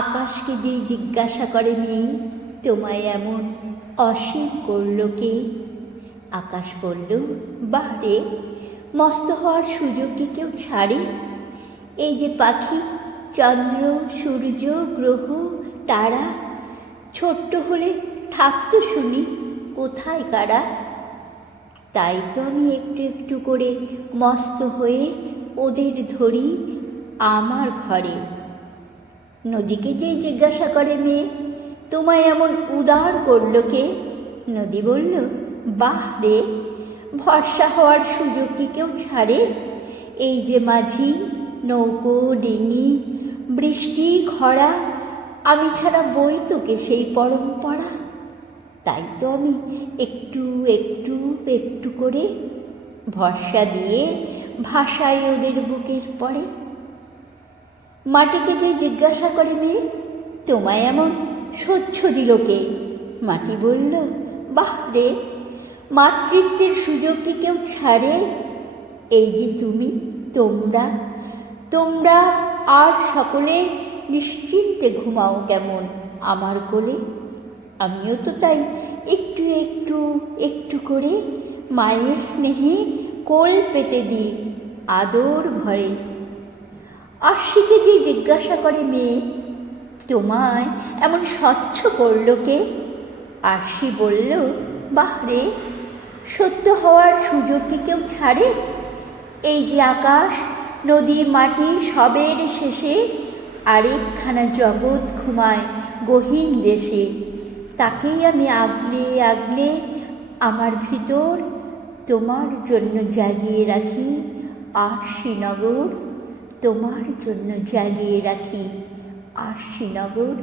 আকাশকে দিয়ে জিজ্ঞাসা করে মেয়ে, তোমায় এমন অসীম করল কে? আকাশ বলল, বাহরে, মস্ত হওয়ার সুযোগ কি কেউ ছাড়ে? এই যে পাখি, চন্দ্র, সূর্য, গ্রহ, তারা, ছোট্ট হলে থাকতো শুনি, কোথায় কারা? তাই তো আমি একটু একটু করে মস্ত হয়ে ওদের ধরি আমার ঘরে। নদীকে যেই জিজ্ঞাসা করে মেয়ে, তোমায় এমন উদার করল কে? নদী বলল, বাহ রে, ভরসা হওয়ার সুযোগ কি কেউ ছাড়ে? এই যে মাঝি, নৌকো, ডিঙি, বৃষ্টি, খরা, আমি ছাড়া বই তোকে সেই পরম্পরা? তাই তো আমি একটু একটু একটু করে ভরসা দিয়ে ভাষায় ওদের বুকের পরে। মাটিকে যে জিজ্ঞাসা করে মেয়ে তোমায় এমন স্বচ্ছ দিল কে মাটি বলল, বাহ রে, মাতৃত্বের সুযোগ কি কেউ ছাড়ে? এই যে তুমি, তোমরা তোমরা আর সকলে নিশ্চিন্তে ঘুমাও কেমন আমার কোলে? আমিও তো তাই একটু একটু একটু করে মায়ের স্নেহে কোল পেতে দিই আদর ভরে। আশিকে যে জিজ্ঞাসা করে, মেয়ে, তোমায় এমন স্বচ্ছ করল কে? আরশি বলল, বাহ রে, সত্য হওয়ার সুযোগ কি কেউ ছাড়ে? এই যে আকাশ, নদী, মাটি সবের শেষে, আরেকখানা জগৎ ঘুমায় গহীন দেশে। তাকেই আমি আগলে আগলে আমার ভিতর তোমার জন্য জাগিয়ে রাখি আর শ্রীনগর তোমার জন্য জ্বালিয়ে রাখি আর শ্রীনগর